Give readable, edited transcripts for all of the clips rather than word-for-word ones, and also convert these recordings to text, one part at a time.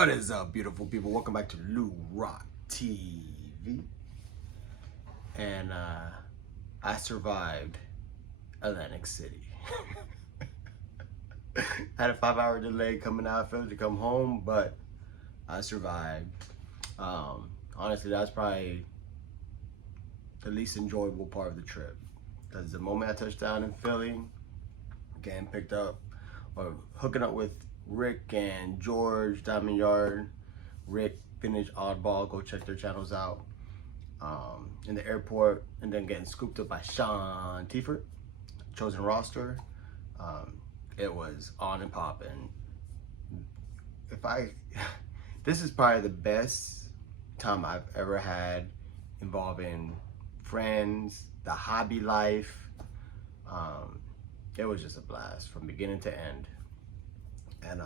What is up, beautiful people? Welcome back to Lou Rock TV. And I survived Atlantic City. Had a 5-hour delay coming out of Philly to come home, but I survived. Honestly, that's probably the least enjoyable part of the trip. Because the moment I touched down in Philly, getting picked up or hooking up with Rick and George, Diamond Yard, Rick, Vintage Oddball, go check their channels out, in the airport, and then getting scooped up by Sean Tiefert, Chosen Roster. It was on and popping. This is probably the best time I've ever had involving friends, the hobby life. It was just a blast from beginning to end. And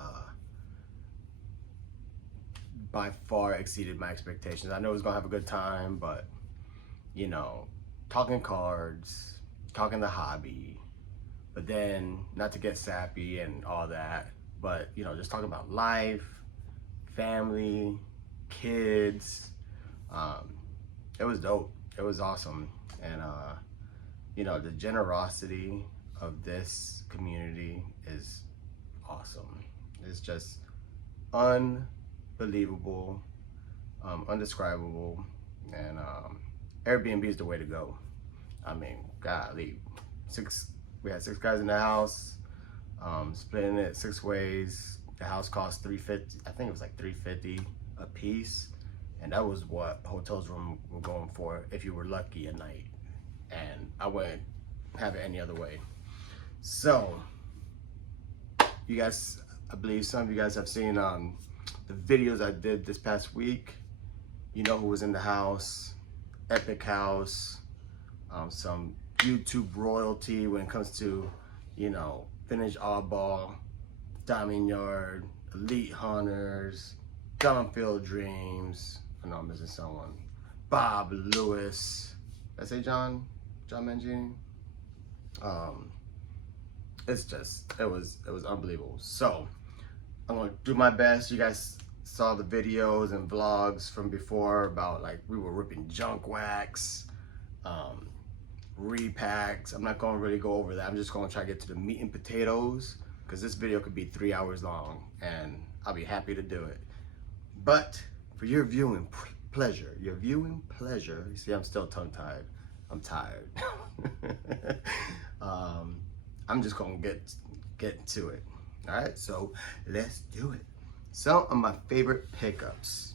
by far exceeded my expectations. I know I was gonna have a good time, but you know, talking cards, talking the hobby, but then not to get sappy and all that, but you know, just talking about life, family, kids. It was dope. It was awesome. And you know, the generosity of this community is awesome. It's just unbelievable, undescribable, and Air BNB is the way to go. I mean, golly, we had 6 guys in the house, splitting it 6 ways. The house cost $350. I think it was like $350 a piece, and that was what hotels were going for if you were lucky at night. And I wouldn't have it any other way. So, you guys, I believe some of you guys have seen the videos I did this past week. You know who was in the house, epic house, some YouTube royalty when it comes to, you know, Vintage Oddball, Diamond Yard, Elite Hunters, John Field Dreams. I know I'm missing someone. Bob Lewis. Did I say John Mangini? It's just, it was unbelievable. So I'm gonna do my best. You guys saw the videos and vlogs from before about, like, we were ripping junk wax, repacks. I'm not gonna really go over that. I'm just gonna try to get to the meat and potatoes, because this video could be 3 hours long and I'll be happy to do it. But for your viewing pleasure, you see I'm still tongue-tied. I'm tired. I'm just gonna get to it. All right, so let's do it. Some of my favorite pickups.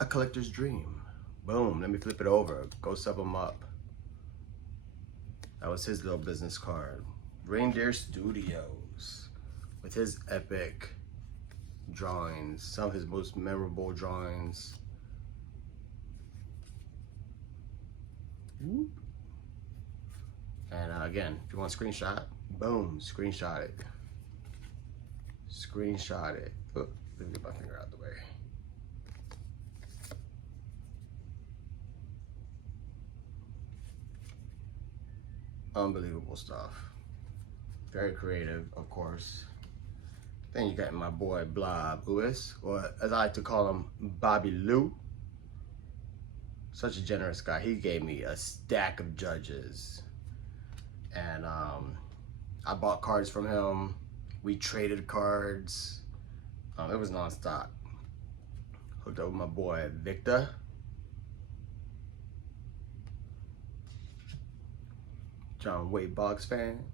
A collector's dream. Boom, let me flip it over. Go sub him up. That was his little business card. Reindeer Studios with his epic drawings, some of his most memorable drawings. Whoop. And again, if you want a screenshot, boom, screenshot it. Screenshot it. Oh, let me get my finger out of the way. Unbelievable stuff. Very creative, of course. Then you got my boy Blob Lewis, or as I like to call him, Bobby Lou. Such a generous guy. He gave me a stack of judges. And I bought cards from him. We traded cards. It was nonstop. Hooked up with my boy Victor. John Wayne Boggs fan.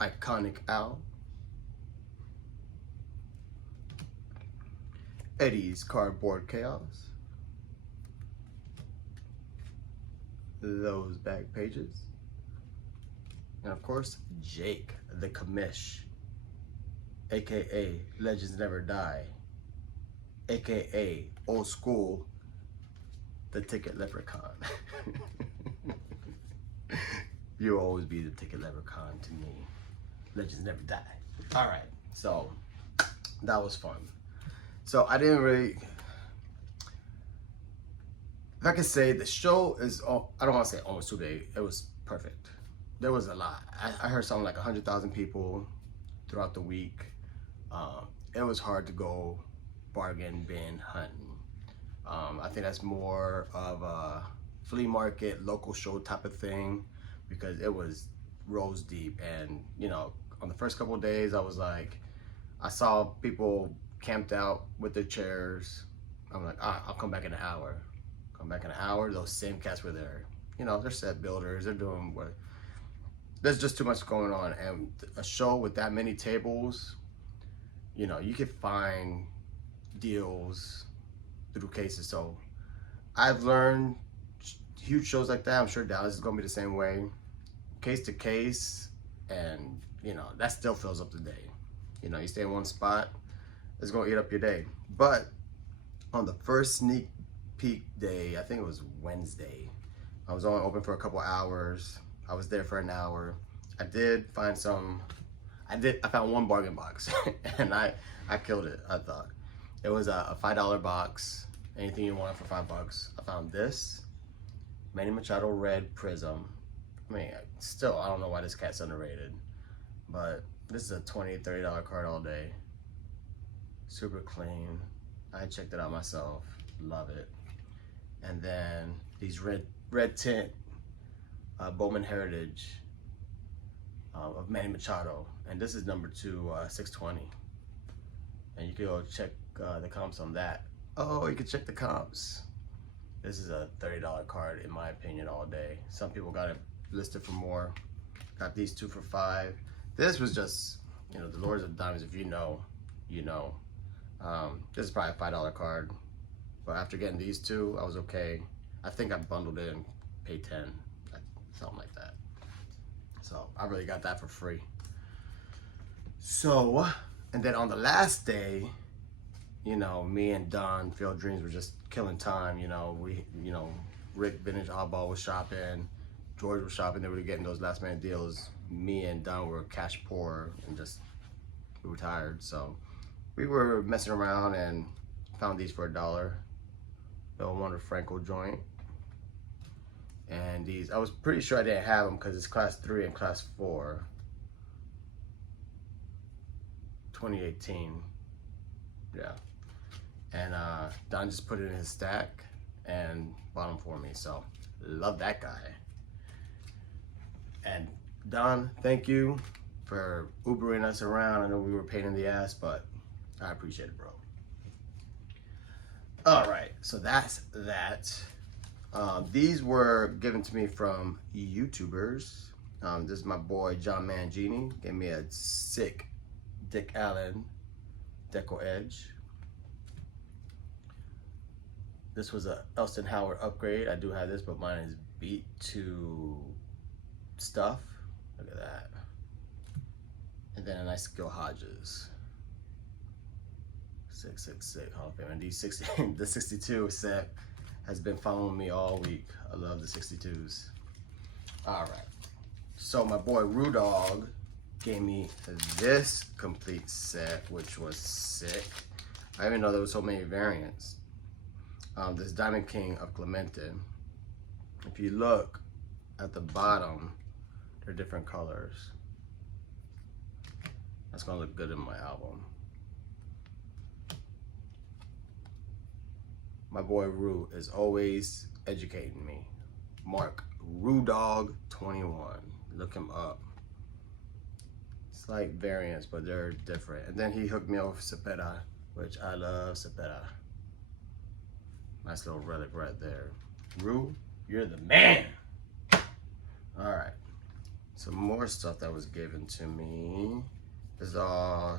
Iconic Al. Eddie's Cardboard Chaos. Those back pages. And of course, Jake the Commish, aka Legends Never Die, aka Old School, the Ticket Leprechaun. You'll always be the Ticket Leprechaun to me. Legends never die. All right, so that was fun. So I didn't really, if I could say the show is, I don't want to say almost too big. It was perfect. There was a lot. I heard something like 100,000 people throughout the week. It was hard to go bargain bin hunting. I think that's more of a flea market, local show type of thing, because it was rows deep. And you know, on the first couple of days, I was like, I saw people camped out with their chairs. I'm like, I'll come back in an hour. Come back in an hour. Those same cats were there. You know, they're set builders. They're doing what. There's just too much going on, and a show with that many tables, you know, you could find deals through cases. So I've learned huge shows like that. I'm sure Dallas is gonna be the same way, case to case, and you know that still fills up the day. You know, you stay in one spot, it's gonna eat up your day. But on the first sneak peek day, I think it was Wednesday, I was only open for a couple hours. I was there for an hour. I did find some. I found one bargain box, and I killed it. I thought it was a $5 box. Anything you want for $5. I found this Manny Machado red Prism. I mean, still, I don't know why this cat's underrated, but this is a $20-$30 card all day. Super clean. I checked it out myself. Love it. And then these red tint Bowman Heritage of Manny Machado, and this is number 2, 620. And you can go check the comps on that. Oh, you can check the comps. This is a $30 card in my opinion all day. Some people got it listed for more. Got these 2 for $5. This was just, you know, the Lords of Diamonds. If you know, you know. This is probably a $5 card, but after getting these 2, I was okay. I think I bundled it and paid 10, something like that. So I really got that for free. So, and then on the last day, you know, me and Don Field Dreams were just killing time. You know, Rick Vintage Oddball was shopping, George was shopping. They were getting those last minute deals. Me and Don were cash poor and just, we were tired. So we were messing around and found these for $1. Little Wonder Franco joint. And these, I was pretty sure I didn't have them because it's class 3 and class 4. 2018. Yeah. And Don just put it in his stack and bought them for me. So love that guy. And Don, thank you for Ubering us around. I know we were a pain in the ass, but I appreciate it, bro. All right, so that's that. These were given to me from YouTubers. This is my boy John Mangini. Gave me a sick Dick Allen Deco Edge. This was a Elston Howard upgrade. I do have this, but mine is beat to stuff. Look at that. And then a nice Gil Hodges. 666 Hall of Fame. And the 62 set has been following me all week. I love the 62s. All right. So my boy Rudog gave me this complete set, which was sick. I didn't even know there was so many variants. This Diamond King of Clemente. If you look at the bottom, they're different colors. That's gonna look good in my album. My boy Rue is always educating me. Mark Rudog21. Look him up. Slight variants, but they're different. And then he hooked me up with Cepeda, which I love Cepeda. Nice little relic right there. Rue, you're the man. All right. Some more stuff that was given to me. This is all,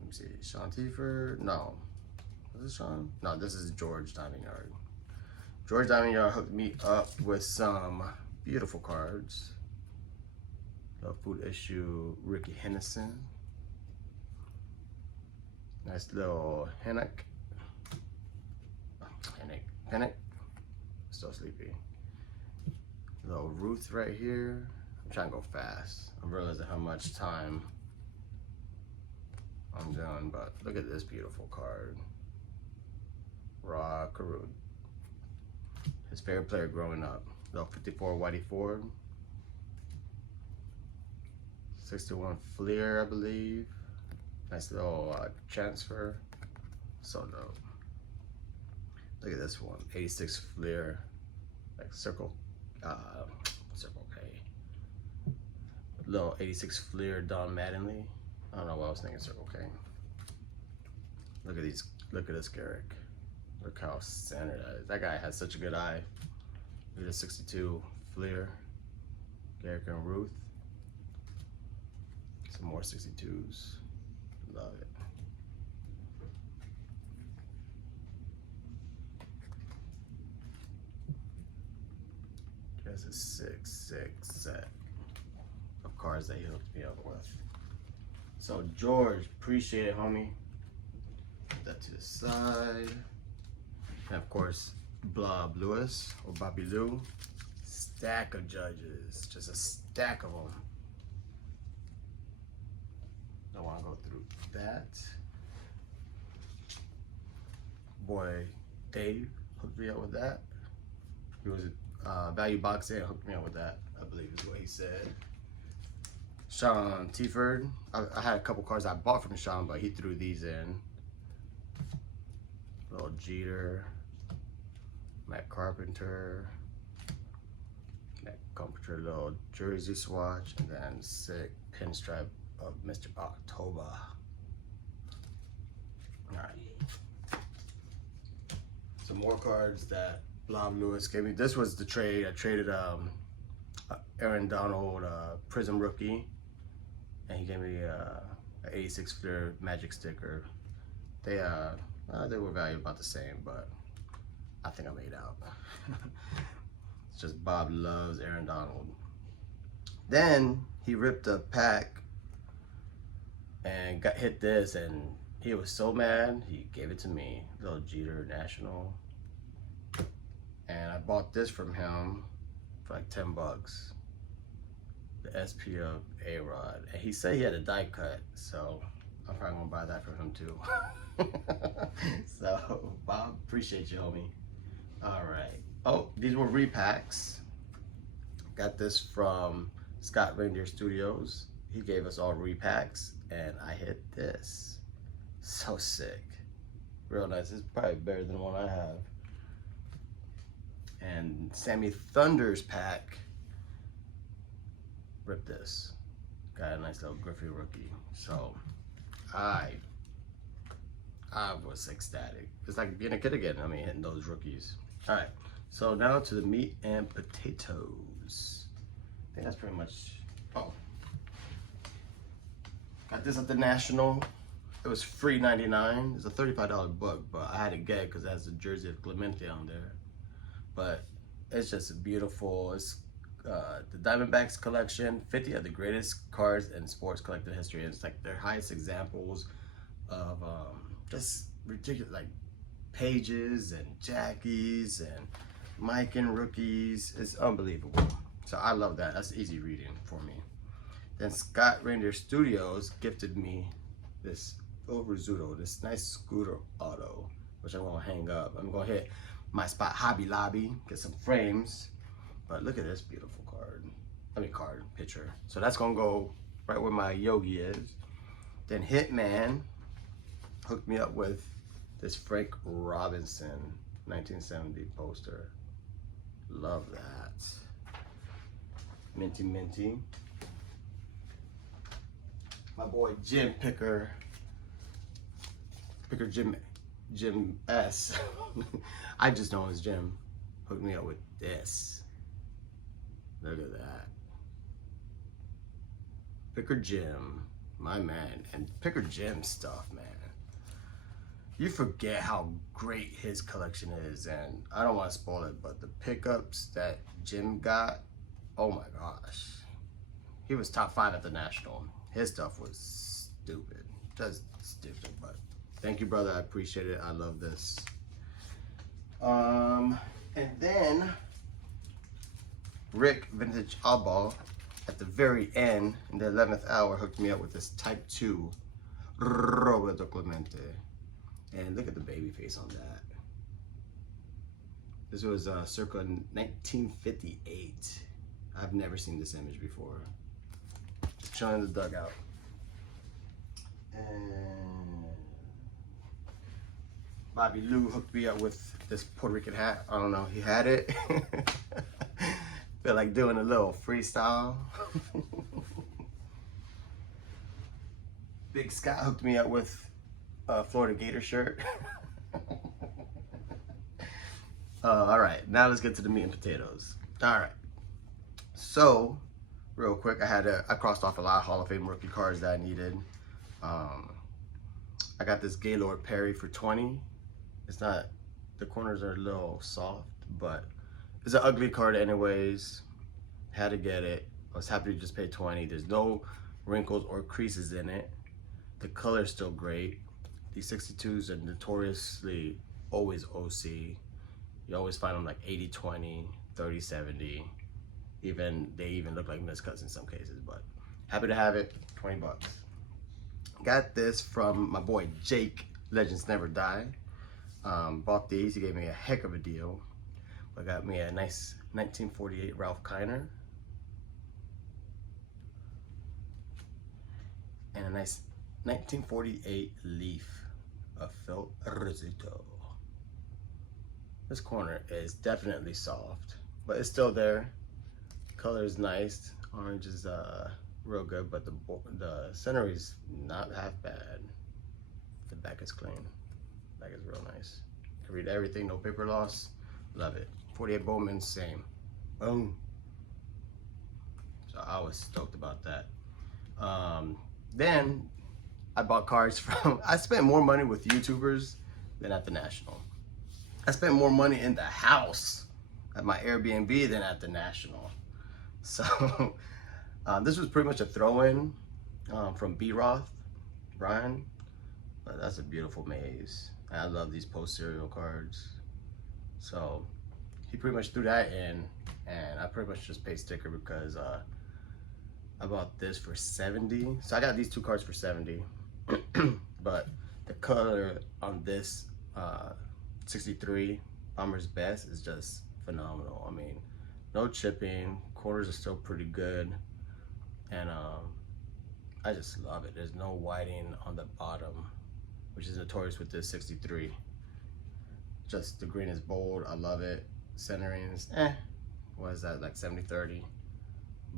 let me see, Sean Tiefer? No. Is this Sean? No, this is George Diamond Yard. George Diamond Yard hooked me up with some beautiful cards. The food issue Ricky Hennison. Nice little Hennick. Hennick. Still sleepy. Little Ruth right here. I'm trying to go fast. I'm realizing how much time I'm doing, but look at this beautiful card. Ra Karud. His favorite player growing up. Little 54 Whitey Ford. 61 Fleer, I believe. Nice little transfer. So dope. Look at this one. 86 Fleer. Like circle K. Little 86 Fleer Don Mattingly. I don't know why I was thinking Circle K. Look at these. Look at this Garrick. Look how centered that is. That guy has such a good eye. Look at the 62 Fleer. Garrick and Ruth. Some more 62s. Love it. That's a sick set of cards that he hooked me up with. So George, appreciate it, homie. Put that to the side. And of course, Blob Lewis or Bobby Lou. Stack of judges, just a stack of them. Don't want to go through that. Boy, Dave hooked me up with that. He was value boxing and hooked me up with that, I believe is what he said. Sean Tiford. I had a couple cards I bought from Sean, but he threw these in. Little Jeter, Matt Carpenter, little jersey swatch, and then sick pinstripe of Mr. October. Alright. Some more cards that Blob Lewis gave me. This was the trade. I traded Aaron Donald Prism rookie, and he gave me an 86 Fleer Magic sticker. They were valued about the same, but I think I made out. It's just Bob loves Aaron Donald. Then he ripped a pack and got hit this, and he was so mad he gave it to me. Little Jeter National. And I bought this from him for like 10 bucks. The SP of A-Rod. And he said he had a die cut, so I'm probably gonna buy that from him too. So, Bob, appreciate you, homie. All right. Oh, these were repacks. Got this from Scott Reindeer Studios. He gave us all repacks, and I hit this. So sick. Real nice. It's probably better than the one I have. And Sammy Thunder's pack. Rip this. Got a nice little Griffey rookie. So I was ecstatic. It's like being a kid again. I mean, hitting those rookies. All right. So now to the meat and potatoes. I think that's pretty much. Oh, got this at the National. It was free $99. It's a $35 book, but I had to get it because it has the jersey of Clemente on there. But it's just beautiful. It's the Diamondbacks collection, 50 of the greatest cards in sports collected history. It's like their highest examples of just ridiculous, like Pages and Jackies and Mike and rookies. It's unbelievable. So I love that. That's easy reading for me. Then Scott Reindeer Studios gifted me this Rizzuto, this nice scooter auto, which I'm gonna hang up. I'm gonna hit my spot Hobby Lobby, get some frames. But look at this beautiful card. Picture. So that's gonna go right where my Yogi is. Then Hitman hooked me up with this Frank Robinson 1970 poster. Love that. Minty Minty. My boy Jim Picker Jim S. I just know him as Jim. Hooked me up with this. Look at that. Picker Jim, my man. And Picker Jim stuff, man. You forget how great his collection is, and I don't want to spoil it, but the pickups that Jim got, oh my gosh. He was top 5 at the National. His stuff was stupid. Just stupid, but thank you, brother. I appreciate it. I love this. And then Rick Vintage Oddball at the very end, in the 11th hour, hooked me up with this Type 2 Roberto Clemente. And look at the baby face on that. This was circa 1958. I've never seen this image before. Just chilling in the dugout. And Bobby Lou hooked me up with this Puerto Rican hat. I don't know, he had it. Feel like doing a little freestyle. Big Scott hooked me up with a Florida Gator shirt. All right, now let's get to the meat and potatoes. All right, so real quick, I crossed off a lot of Hall of Fame rookie cards that I needed. I got this Gaylord Perry for 20. It's not, the corners are a little soft, but it's an ugly card anyways. Had to get it. I was happy to just pay 20. There's no wrinkles or creases in it. The color is still great. These 62s are notoriously always OC. You always find them like 80-20, 30-70. They even look like miscuts in some cases, but happy to have it, 20 bucks. Got this from my boy Jake, Legends Never Die. Bought these, he gave me a heck of a deal. But got me a nice 1948 Ralph Kiner. And a nice 1948 Leaf of Phil Rizzuto. This corner is definitely soft, but it's still there. Color is nice. Orange is real good, but the center is not half bad. The back is clean. Back is real nice. Can read everything, no paper loss. Love it. 48 Bowman, same. Boom. So I was stoked about that. Then I bought cards from, I spent more money with YouTubers than at the National. I spent more money in the house at my Air BNB than at the National. So this was pretty much a throw-in from B-Roth, Brian. But that's a beautiful maze. I love these post-serial cards. So he pretty much threw that in, and I pretty much just paid sticker because I bought this for 70. So I got these two cards for 70. But the color on this 63 Bomber's Best is just phenomenal. I mean, no chipping, corners are still pretty good, and I just love it. There's no whiting on the bottom, which is notorious with this 63. Just the green is bold, I love it. Centering is what is that, like 70-30?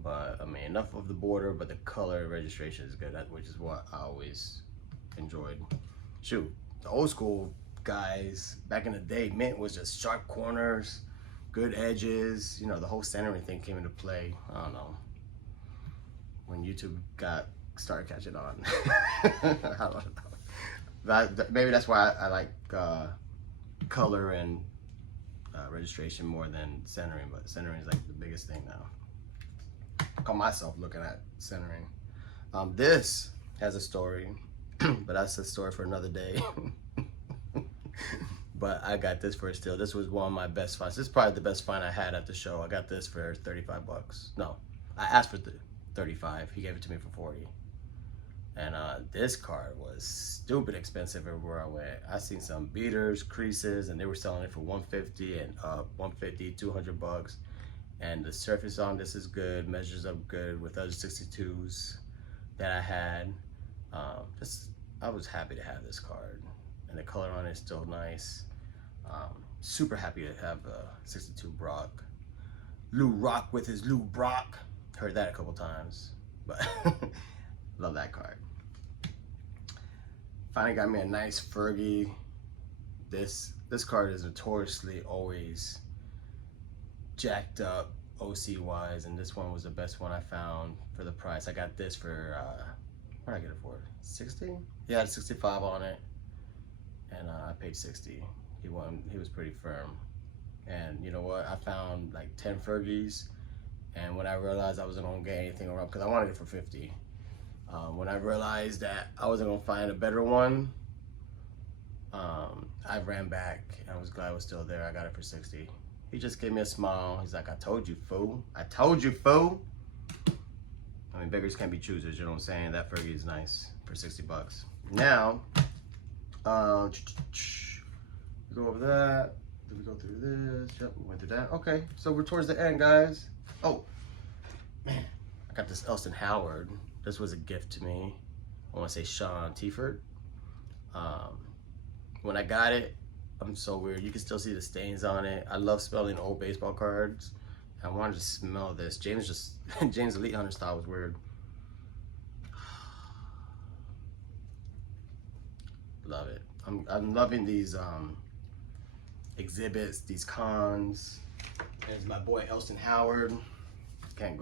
But I mean, enough of the border, but the color registration is good, which is what I always enjoyed. Shoot, the old school guys back in the day, mint was just sharp corners, good edges, you know, the whole centering thing came into play. I don't know, when YouTube started catching on. I don't know. Maybe that's why I like color and registration more than centering, but centering is like the biggest thing now. I call myself looking at centering. This has a story, but that's a story for another day. But I got this for a steal. This was one of my best finds. This is probably the best find I had at the show. I got this for 35 bucks. No, I asked for 35. He gave it to me for 40. And this card was stupid expensive everywhere I went. I seen some beaters, creases, and they were selling it for 150 and 150, 200 bucks. And the surface on this is good, measures up good with other 62s that I had. I was happy to have this card. And the color on it is still nice. Super happy to have a 62 Brock. Lou Rock with his Lou Brock. Heard that a couple times, but love that card. Finally got me a nice Fergie. This card is notoriously always jacked up OC wise, and this one was the best one I found for the price. I got this for what did I get it for? 60? Yeah, it had 65 on it, and I paid 60. He was pretty firm. And you know what? I found like 10 Fergies, and when I realized I wasn't gonna get anything around, because I wanted it for 50. When I realized that I wasn't gonna find a better one, I ran back. I was glad it was still there. I got it for 60. He just gave me a smile. He's like, I told you, fool. I told you, fool. I mean, beggars can't be choosers, you know what I'm saying? That Fergie is nice for 60 bucks. Now, go over that. Did we go through this? Yep, we went through that. Okay, so we're towards the end, guys. Oh, man, I got this Elston Howard. This was a gift to me. I want to say Sean Tiefert. When I got it, I'm so weird. You can still see the stains on it. I love smelling old baseball cards. I wanted to smell this. James Elite Hunter style was weird. Love it. I'm loving these exhibits, these cons. There's my boy Elston Howard. Can't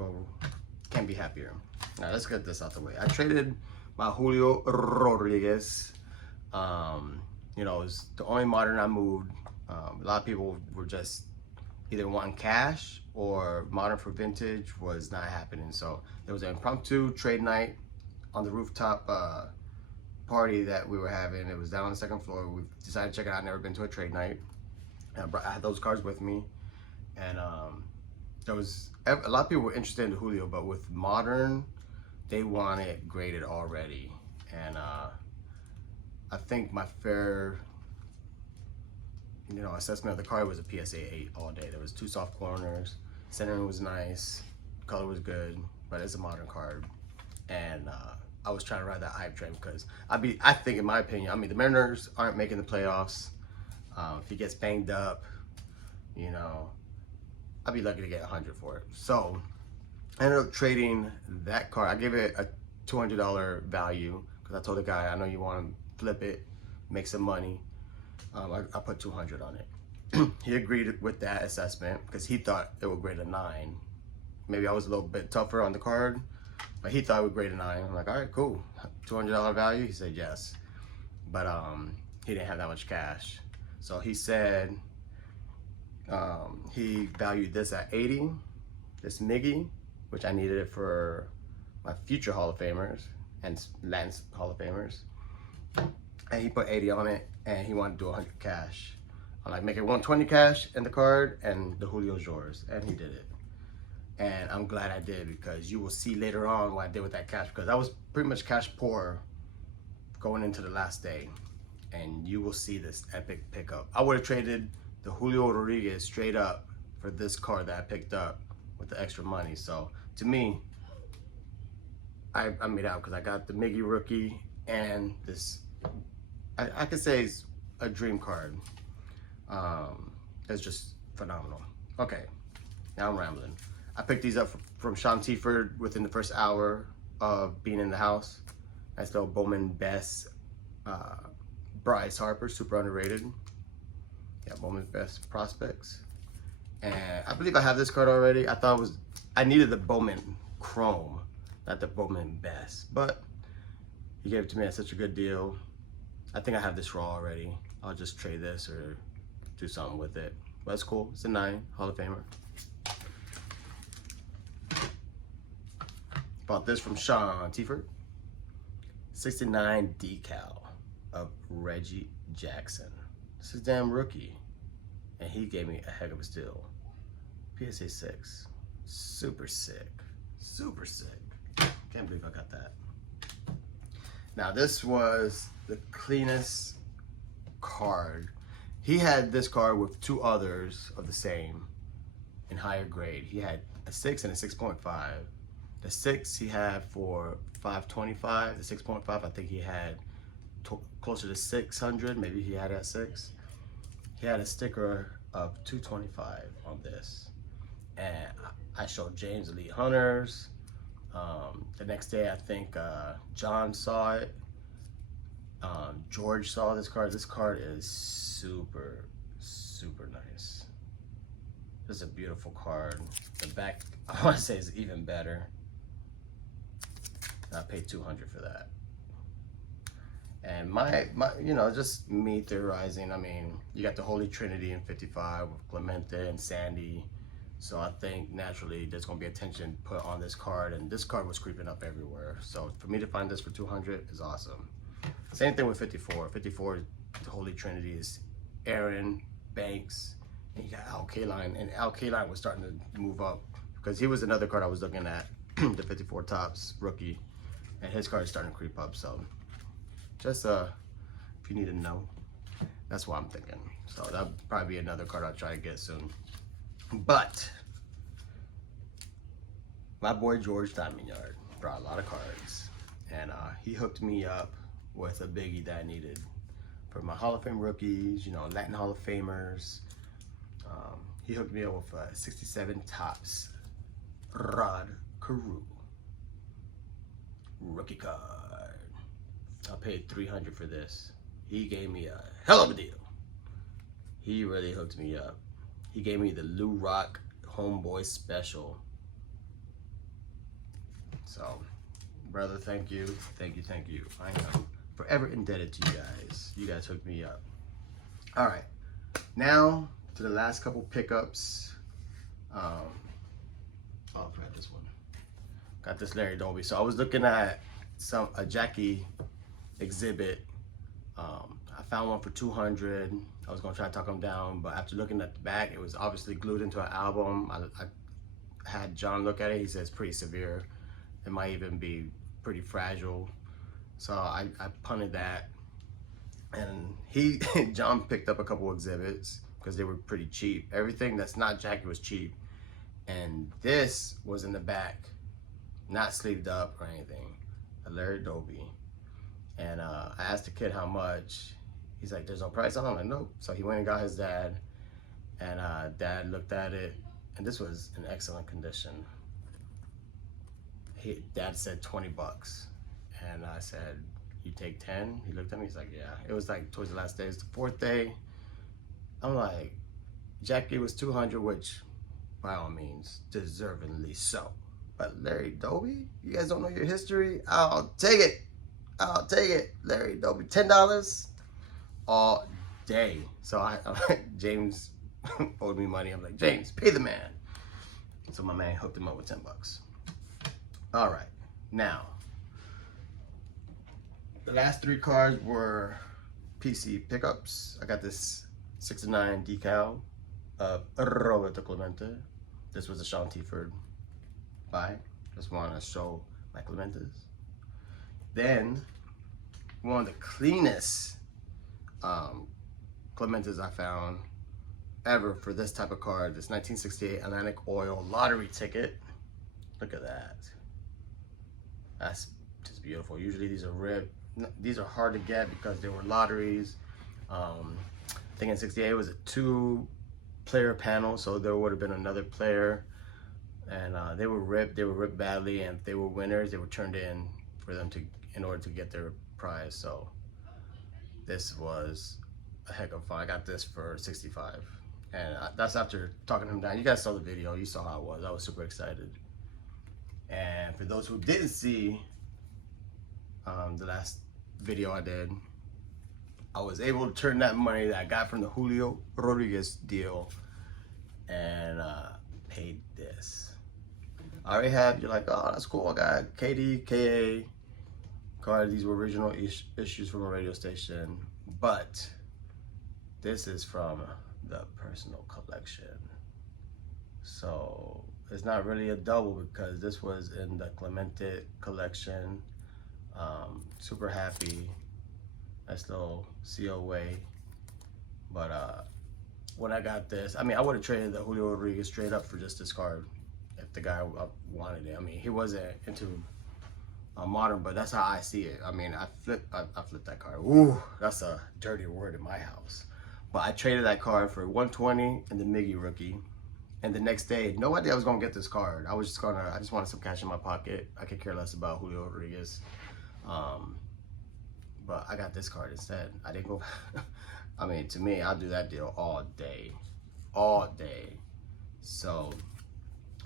be happier. Now let's get this out the way. I traded my Julio Rodriguez. You know, it's the only modern I moved. A lot of people were just either wanting cash or modern for vintage was not happening. So there was an impromptu trade night on the rooftop party that we were having. It was down on the second floor. We decided to check it out. I'd never been to a trade night. I had those cards with me, and there was a lot of people were interested in the Julio, but with modern, they want it graded already. And I think my fair, assessment of the card was a PSA 8 all day. There was 2 soft corners, centering was nice, color was good, but it's a modern card. And I was trying to ride that hype train because I think in my opinion, the Mariners aren't making the playoffs. If he gets banged up, I'd be lucky to get 100 for it. So I ended up trading that card. I gave it a $200 value because I told the guy, I know you want to flip it, make some money. I put 200 on it. He agreed with that assessment because he thought it would grade a 9. Maybe I was a little bit tougher on the card, but he thought it would grade a 9. I'm like, all right, cool. $200 value? He said yes. But he didn't have that much cash. So he said he valued this at 80, this Miggy, which I needed it for my future Hall of Famers and Lance Hall of Famers. And he put 80 on it, and he wanted to do 100 cash. I'm like, make it 120 cash in the card, and the Julio's yours. And he did it. And I'm glad I did, because you will see later on what I did with that cash, because I was pretty much cash poor going into the last day. And you will see this epic pickup. I would have traded the Julio Rodriguez straight up for this card that I picked up with the extra money. So to me, I made out because I got the Miggy rookie and this, I could say it's a dream card. It's just phenomenal. Okay, now I'm rambling. I picked these up from Sean Tiefert within the first hour of being in the house. Nice little Bowman Best Bryce Harper, super underrated. Yeah, Bowman's Best Prospects. And I believe I have this card already. I needed the Bowman Chrome, not the Bowman Best. But he gave it to me at such a good deal. I think I have this raw already. I'll just trade this or do something with it. But it's cool. It's a 9, Hall of Famer. Bought this from Sean Tiefert. 69 decal of Reggie Jackson. This is damn rookie. And he gave me a heck of a steal. PSA 6. Super sick. Super sick. Can't believe I got that. Now this was the cleanest card. He had this card with 2 others of the same in higher grade. He had a 6 and a 6.5. The 6 he had for $525. The 6.5 I think he had closer to 600. Maybe he had at 6. He had a sticker of $225 on this. And I showed James Elite Hunters. The next day I think John saw it. George saw this card. This card is super, super nice. This is a beautiful card. The back, I want to say, is even better. I paid $200 for that. And my, just me theorizing. I mean, you got the Holy Trinity in 55 with Clemente and Sandy. So I think naturally there's gonna be attention put on this card, and this card was creeping up everywhere. So for me to find this for 200 is awesome. Same thing with 54. 54, the Holy Trinity is Aaron, Banks, and you got Al Kaline. And Al Kaline was starting to move up because he was another card I was looking at, the 54 Topps rookie, and his card is starting to creep up. So just if you need to know, that's what I'm thinking. So that'll probably be another card I'll try to get soon. But my boy George Diamond Yard brought a lot of cards, and he hooked me up with a biggie that I needed for my Hall of Fame rookies, you know, Latin Hall of Famers. He hooked me up with a 67 Topps Rod Carew rookie card. I paid $300 for this. He gave me a hell of a deal. He really hooked me up. He gave me the Lou Rock Homeboy Special. So, brother, thank you, thank you, thank you. I am forever indebted to you guys. You guys hooked me up. All right, now to the last couple pickups. Oh, I forgot this one. Got this Larry Doby. So I was looking at a Jackie exhibit. I found one for $200. I was gonna try to talk him down, but after looking at the back, it was obviously glued into an album. I had John look at it. He says pretty severe. It might even be pretty fragile. So I punted that, and John picked up a couple exhibits because they were pretty cheap. Everything that's not Jackie was cheap, and this was in the back, not sleeved up or anything. A Larry Doby. And I asked the kid how much. He's like, there's no price on it. I'm like, nope. So he went and got his dad, and dad looked at it, and this was in excellent condition. Dad said 20 bucks. And I said, you take 10? He looked at me, he's like, yeah. It was like towards the last day. It's the fourth day. I'm like, Jackie was 200, which by all means, deservingly so. But Larry Doby, you guys don't know your history? I'll take it. I'll take it. Larry Doby, $10 all day. So James owed me money. I'm like, James, pay the man. So my man hooked him up with 10 bucks. All right, now, the last three cards were PC pickups. I got this 6-9 decal of Roberto Clemente. This was a Sean Tiford buy. Just wanted to show my Clementes. Then, one of the cleanest Clementes I found ever for this type of card. This 1968 Atlantic Oil lottery ticket. Look at that. That's just beautiful. Usually these are ripped. These are hard to get because they were lotteries. I think in 68 it was a 2-player panel, so there would have been another player. And they were ripped. They were ripped badly, and if they were winners, they were turned in for them in order to get their prize. So this was a heck of fun. I got this for $65, and that's after talking him down. You guys saw the video. You saw how it was. I was super excited. And for those who didn't see the last video I did, I was able to turn that money that I got from the Julio Rodriguez deal and paid this. I already have, you're like, oh, that's cool. I got KD, KA cards. These were original issues from a radio station, but this is from the personal collection. So it's not really a double because this was in the Clemente collection. Super happy. Nice little COA. But when I got this, I mean, I would have traded the Julio Rodriguez straight up for just this card if the guy wanted it. I mean, he wasn't into modern, but that's how I see it. I mean, I flipped that card. Ooh, that's a dirty word in my house. But I traded that card for 120 and the Miggy rookie. And the next day, no idea I was gonna get this card. I just wanted some cash in my pocket. I could care less about Julio Rodriguez. But I got this card instead. I didn't go, I mean, to me, I'll do that deal all day. So,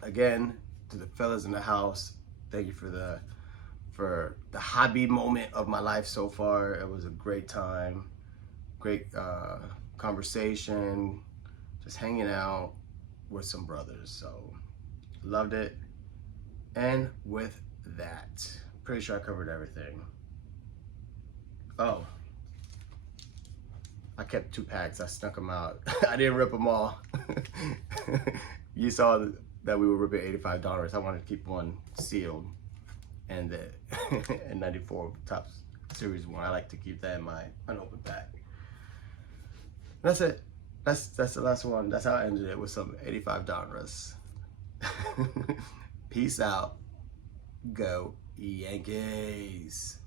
again, to the fellas in the house, thank you for the hobby moment of my life so far. It was a great time, great conversation, just hanging out with some brothers. So, loved it. And with that, pretty sure I covered everything. Oh, I kept 2 packs. I snuck them out. I didn't rip them all. You saw that we were ripping $85. I wanted to keep one sealed, and the and 94 Topps Series 1. I like to keep that in my unopened pack. That's it. That's the last one. That's how I ended it, with some $85. Peace out. Go Yankees.